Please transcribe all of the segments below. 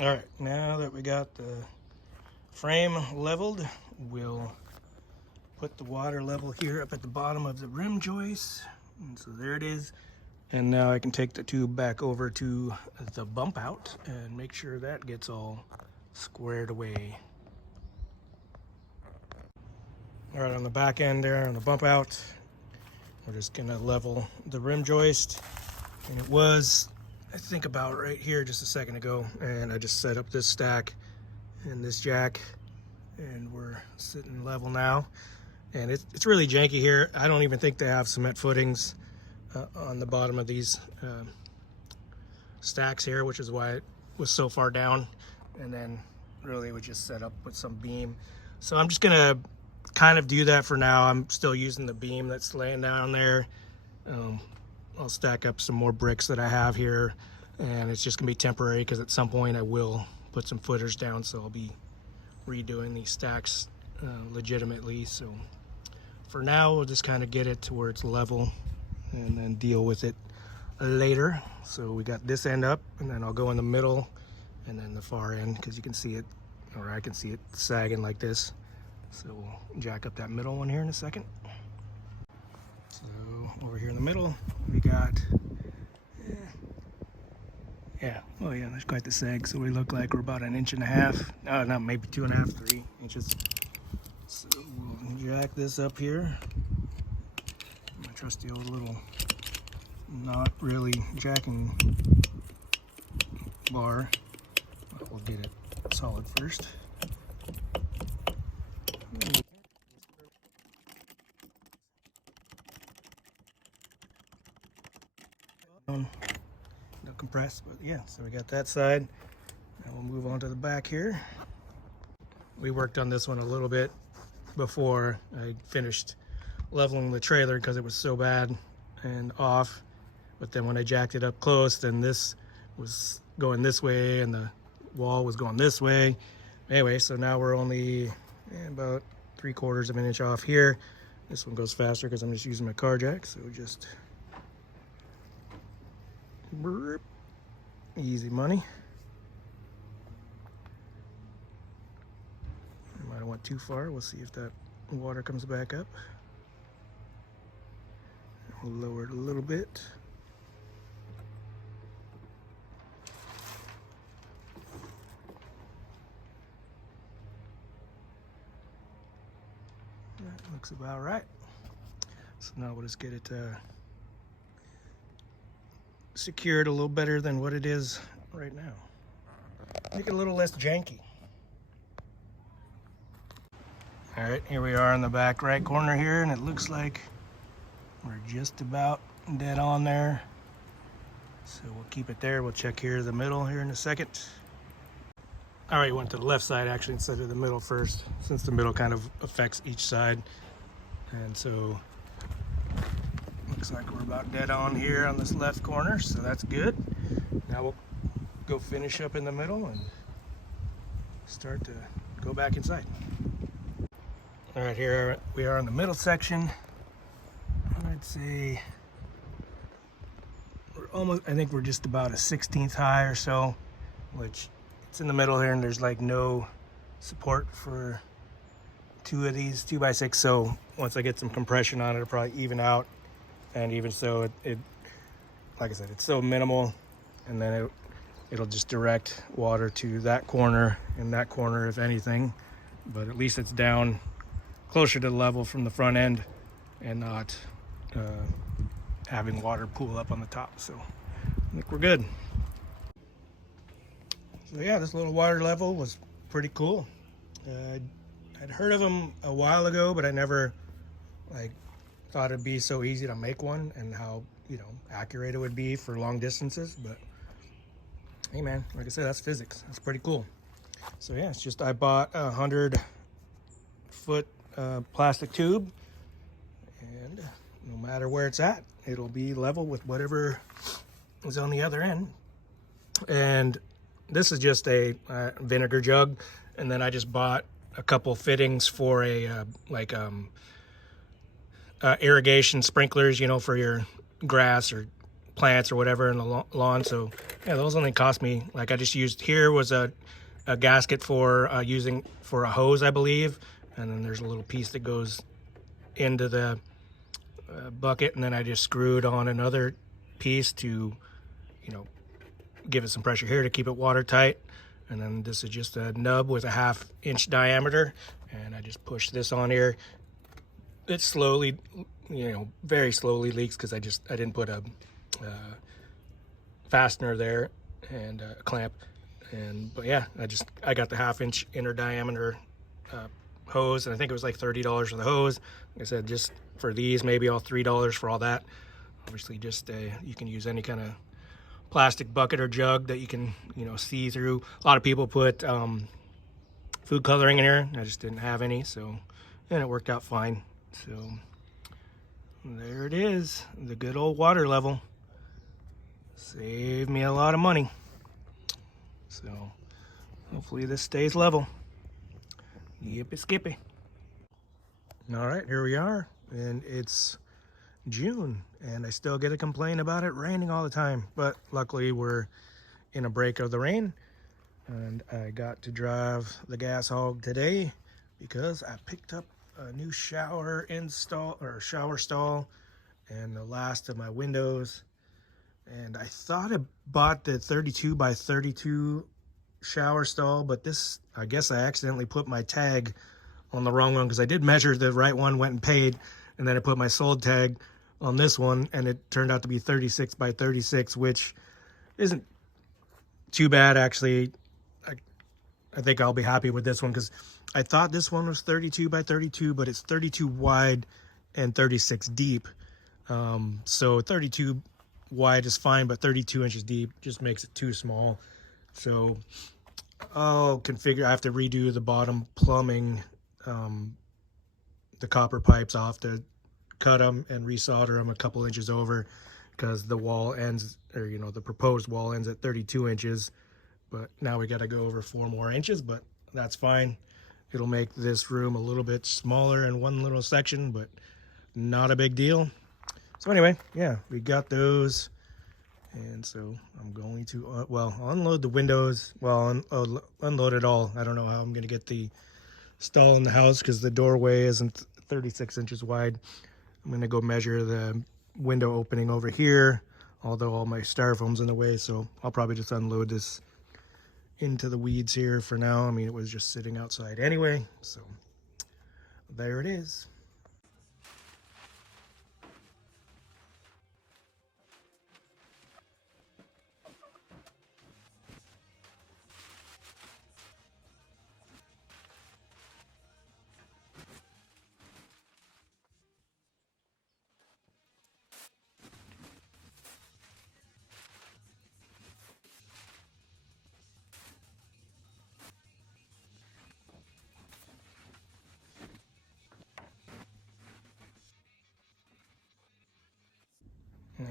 All right, now that we got the frame leveled, we'll put the water level here up at the bottom of the rim joist. And so there it is. And now I can take the tube back over to the bump out and make sure that gets all squared away. All right, on the back end there, on the bump out, we're just gonna level the rim joist. And it was, I think, about right here just a second ago. And I just set up this stack and this jack, and we're sitting level now. And it's really janky here. I don't even think they have cement footings on the bottom of these stacks here, which is why it was so far down. And then really we just set up with some beam. So I'm just gonna kind of do that for now. I'm still using the beam that's laying down there. I'll stack up some more bricks that I have here, and it's just gonna be temporary because at some point I will put some footers down, so I'll be redoing these stacks legitimately. So for now, we'll just kind of get it to where it's level and then deal with it later. So we got this end up, and then I'll go in the middle and then the far end, because you can see it, or I can see it sagging like this. So we'll jack up that middle one here in a second. So over here in the middle, we got, oh yeah, there's quite the sag. So we look like we're about 1.5 inches. No, maybe 2.5, 3 inches. So we'll jack this up here. My trusty old little, not really jacking bar. We'll get it solid first. No compress, but yeah, so we got that side. Now we'll move on to the back here. We worked on this one a little bit before I finished leveling the trailer because it was so bad and off. But then when I jacked it up close, then this was going this way and the wall was going this way. Anyway, so now we're only about 3/4 of an inch off here. This one goes faster because I'm just using my car jack, so just burp. Easy money. I might have went too far. We'll see if that water comes back up. We'll lower it a little bit. That looks about right. So now we'll just get it secured a little better than what it is right now. Make it a little less janky. All right, here we are in the back right corner here, and it looks like we're just about dead on there. So we'll keep it there. We'll check here the middle here in a second. All right, went to the left side actually instead of the middle first, since the middle kind of affects each side. And so looks like we're about dead on here on this left corner, so that's good. Now we'll go finish up in the middle and start to go back inside. All right, here we are in the middle section. I'd say we're almost, I think we're just about a 1/16 high or so, which it's in the middle here, and there's like no support for two of these 2x6. So once I get some compression on it, it'll probably even out. And even so, it like I said, it's so minimal, and then it'll just direct water to that corner and that corner, if anything. But at least it's down closer to the level from the front end and not having water pool up on the top. So I think we're good. So yeah, this little water level was pretty cool. I'd heard of them a while ago, but I never thought it'd be so easy to make one, and how, accurate it would be for long distances. But hey man, like I said, that's physics. That's pretty cool. So yeah, it's just, I bought a 100-foot plastic tube, and no matter where it's at, it'll be level with whatever is on the other end. And this is just a vinegar jug, and then I just bought a couple fittings for a irrigation sprinklers, for your grass or plants or whatever in the lawn. So yeah, those only cost me, like I just used, here was a gasket for using for a hose, I believe. And then there's a little piece that goes into the bucket, and then I just screwed on another piece to, you know, give it some pressure here to keep it watertight. And then this is just a nub with a 1/2 inch diameter, and I just push this on here. It slowly, you know, very slowly leaks because I didn't put a fastener there and a clamp. But yeah, I got the 1/2 inch inner diameter hose, and I think it was like $30 for the hose. Like I said, just for these, maybe all $3 for all that. Obviously, just you can use any kind of plastic bucket or jug that you can, you know, see through. A lot of people put food coloring in here. I just didn't have any, so, and it worked out fine. So there it is, the good old water level. Saved me a lot of money. So hopefully this stays level. Yippee skippy. All right, here we are, and it's June, and I still get a complaint about it raining all the time, but luckily we're in a break of the rain, and I got to drive the gas hog today because I picked up a new shower stall and the last of my windows. And I thought I bought the 32 by 32 shower stall, but this, I guess I accidentally put my tag on the wrong one, because I did measure the right one, went and paid, and then I put my sold tag on this one, and it turned out to be 36 by 36, which isn't too bad, actually. I think I'll be happy with this one, because I thought this one was 32 by 32, but it's 32 wide and 36 deep. So 32 wide is fine, but 32 inches deep just makes it too small. So I'll configure, I have to redo the bottom plumbing, the copper pipes. I'll have to cut them and resolder them a couple inches over, because the wall ends, or, you know, the proposed wall ends at 32 inches. But now we got to go over 4 more inches, but that's fine. It'll make this room a little bit smaller in one little section, but not a big deal. So anyway, yeah, we got those. And so I'm going to, unload the windows. Well, unload it all. I don't know how I'm going to get the stall in the house, because the doorway isn't 36 inches wide. I'm going to go measure the window opening over here, although all my styrofoam's in the way. So I'll probably just unload this into the weeds here for now. I mean, it was just sitting outside anyway, so there it is.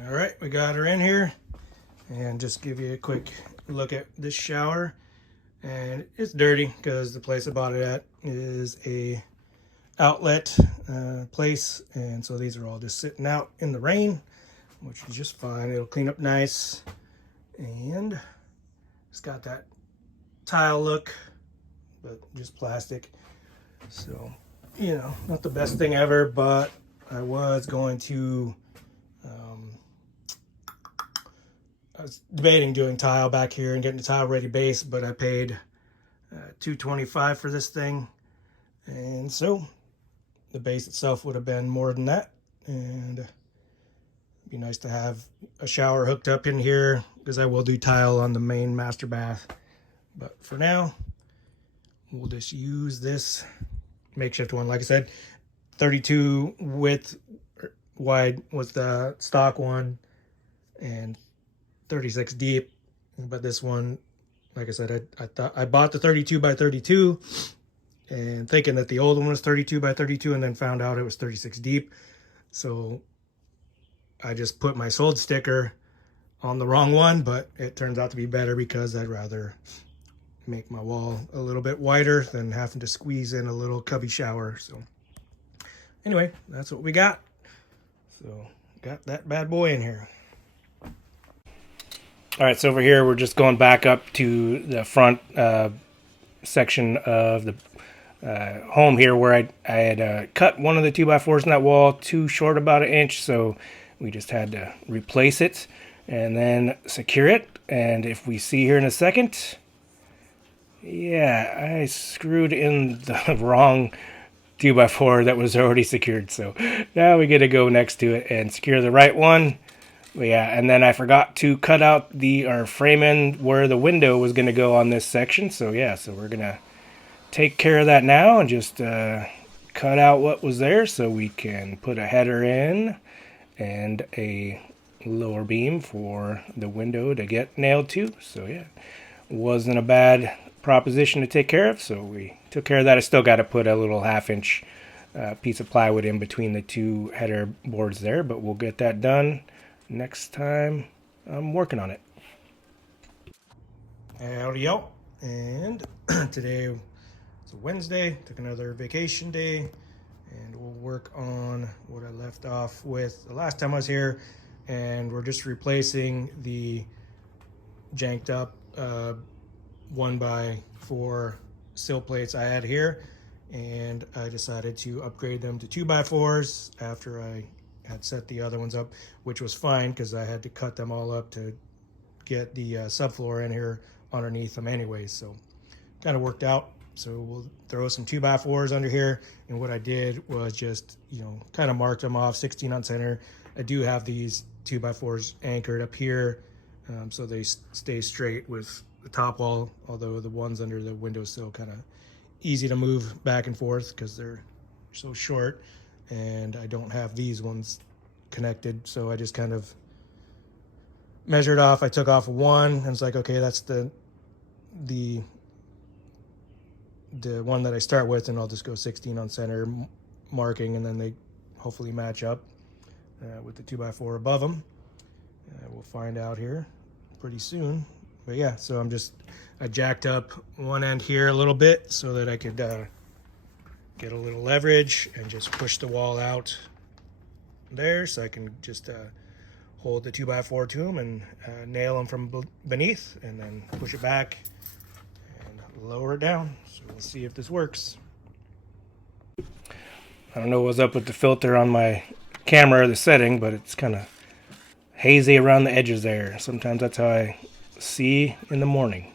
All right, we got her in here, and just give you a quick look at this shower. And it's dirty because the place I bought it at is a outlet place, and so these are all just sitting out in the rain, which is just fine. It'll clean up nice, and it's got that tile look, but just plastic. So, you know, not the best thing ever, but I was going to I was debating doing tile back here and getting the tile ready base, but I paid $225 for this thing, and so the base itself would have been more than that. And it'd be nice to have a shower hooked up in here, because I will do tile on the main master bath. But for now, we'll just use this makeshift one. Like I said, 32 wide was the stock one, and 36 deep. But this one, like I said, I thought I bought the 32 by 32 and thinking that the old one was 32 by 32, and then found out it was 36 deep. So I just put my sold sticker on the wrong one, but it turns out to be better, because I'd rather make my wall a little bit wider than having to squeeze in a little cubby shower. So anyway, that's what we got. So got that bad boy in here. All right, so over here we're just going back up to the front section of the home here, where I had cut one of the 2x4s in that wall too short, about an inch, so we just had to replace it and then secure it. And if we see here in a second, yeah, I screwed in the wrong 2x4 that was already secured, so now we get to go next to it and secure the right one. But yeah, and then I forgot to cut out our frame in where the window was going to go on this section. So yeah, so we're going to take care of that now and just cut out what was there so we can put a header in and a lower beam for the window to get nailed to. So yeah, wasn't a bad proposition to take care of, so we took care of that. I still got to put a little 1/2 inch piece of plywood in between the two header boards there, but we'll get that done next time I'm working on it. Howdy y'all, and today it's a Wednesday, took another vacation day, and we'll work on what I left off with the last time I was here, and we're just replacing the janked up 1x4 sill plates I had here, and I decided to upgrade them to 2x4s after I had set the other ones up, which was fine because I had to cut them all up to get the subfloor in here underneath them anyways, so kind of worked out. So we'll throw some 2x4s under here, and what I did was just, you know, kind of marked them off 16 on center. I do have these 2x4s anchored up here, so they stay straight with the top wall, although the ones under the windowsill kind of easy to move back and forth because they're so short, and I don't have these ones connected, so I just kind of measured off. I took off one and it's like, okay, that's the one that I start with, and I'll just go 16 on center marking, and then they hopefully match up with the 2x4 above them. We'll find out here pretty soon. But yeah, so I jacked up one end here a little bit so that I could get a little leverage and just push the wall out there, so I can just hold the 2x4 to them and nail them from beneath, and then push it back and lower it down. So we'll see if this works. I don't know what's up with the filter on my camera, the setting, but it's kind of hazy around the edges there. Sometimes that's how I see in the morning.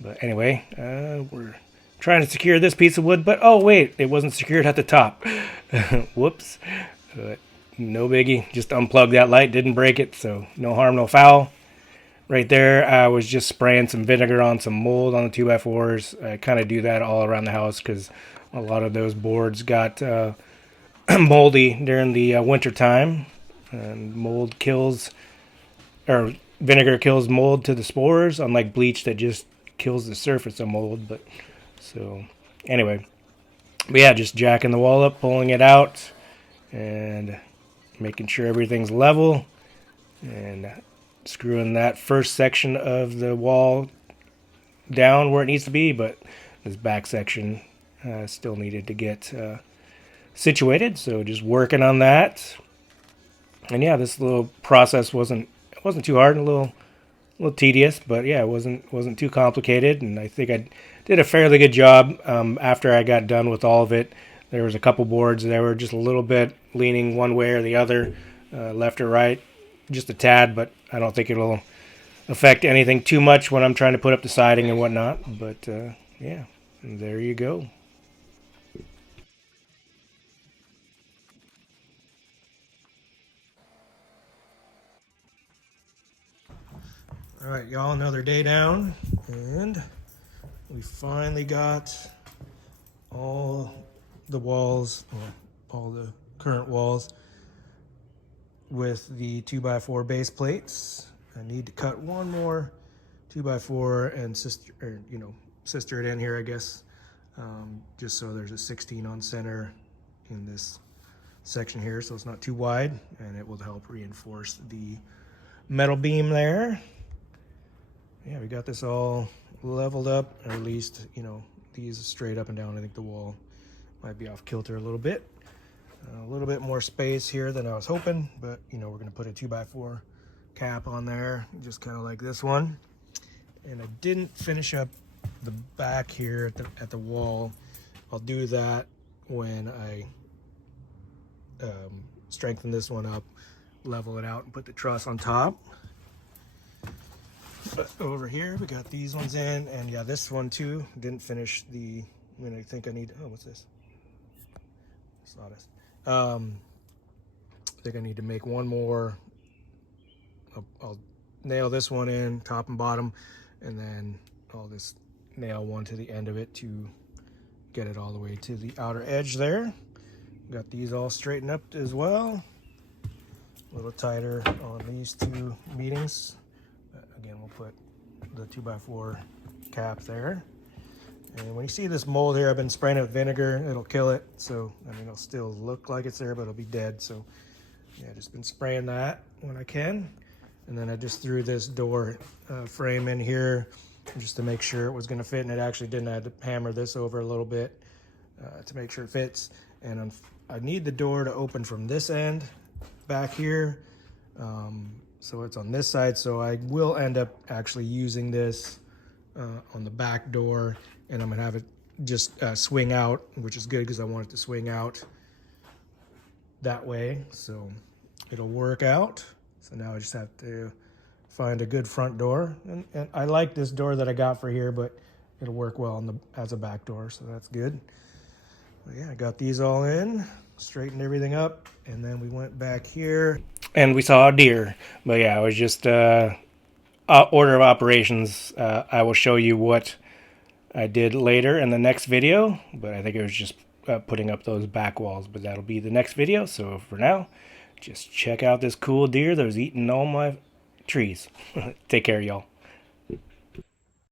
But anyway, we're trying to secure this piece of wood, but oh wait, it wasn't secured at the top. Whoops. But no biggie, just unplugged that light, didn't break it, so no harm, no foul. Right there, I was just spraying some vinegar on some mold on the 2x4s. I kind of do that all around the house because a lot of those boards got moldy during the winter time, and vinegar kills mold to the spores, unlike bleach that just kills the surface of mold. But so anyway, but yeah, just jacking the wall up, pulling it out, and making sure everything's level, and screwing that first section of the wall down where it needs to be. But this back section still needed to get situated, so just working on that. And yeah, this little process wasn't too hard, and a little tedious, but yeah, it wasn't too complicated, and I think I did a fairly good job. After I got done with all of it, there was a couple boards that were just a little bit leaning one way or the other, left or right, just a tad, but I don't think it'll affect anything too much when I'm trying to put up the siding and whatnot. But yeah, there you go. All right, y'all, another day down, and we finally got all the walls, all the current walls with the 2x4 base plates. I need to cut one more 2x4 and sister it in here, I guess, just so there's a 16 on center in this section here, so it's not too wide, and it will help reinforce the metal beam there. Yeah, we got this all leveled up, or at least, these straight up and down. I think the wall might be off kilter a little bit more space here than I was hoping, but we're going to put a 2x4 cap on there, just kind of like this one. And I didn't finish up the back here at the wall. I'll do that when I strengthen this one up, level it out, and put the truss on top. But over here we got these ones in, and yeah, this one too didn't finish the. I mean, I think I need. Oh, what's this? Sawdust. I think I need to make one more. I'll nail this one in, top and bottom, and then I'll just nail one to the end of it to get it all the way to the outer edge there. Got these all straightened up as well. A little tighter on these two meetings. Again, we'll put the 2x4 cap there. And when you see this mold here, I've been spraying it with vinegar. It'll kill it. So, I mean, it'll still look like it's there, but it'll be dead. So, yeah, just been spraying that when I can. And then I just threw this door frame in here just to make sure it was going to fit. And it actually didn't. I had to hammer this over a little bit to make sure it fits. And I need the door to open from this end back here. So it's on this side. So I will end up actually using this on the back door. And I'm going to have it just swing out, which is good because I want it to swing out that way. So it'll work out. So now I just have to find a good front door. And I like this door that I got for here, but it'll work well as a back door. So that's good. But yeah, I got these all in, straightened everything up. And then we went back here and we saw a deer. But yeah, it was just order of operations. I will show you what I did later in the next video, but I think it was just putting up those back walls, but that'll be the next video. So for now, just check out this cool deer that was eating all my trees. Take care, y'all.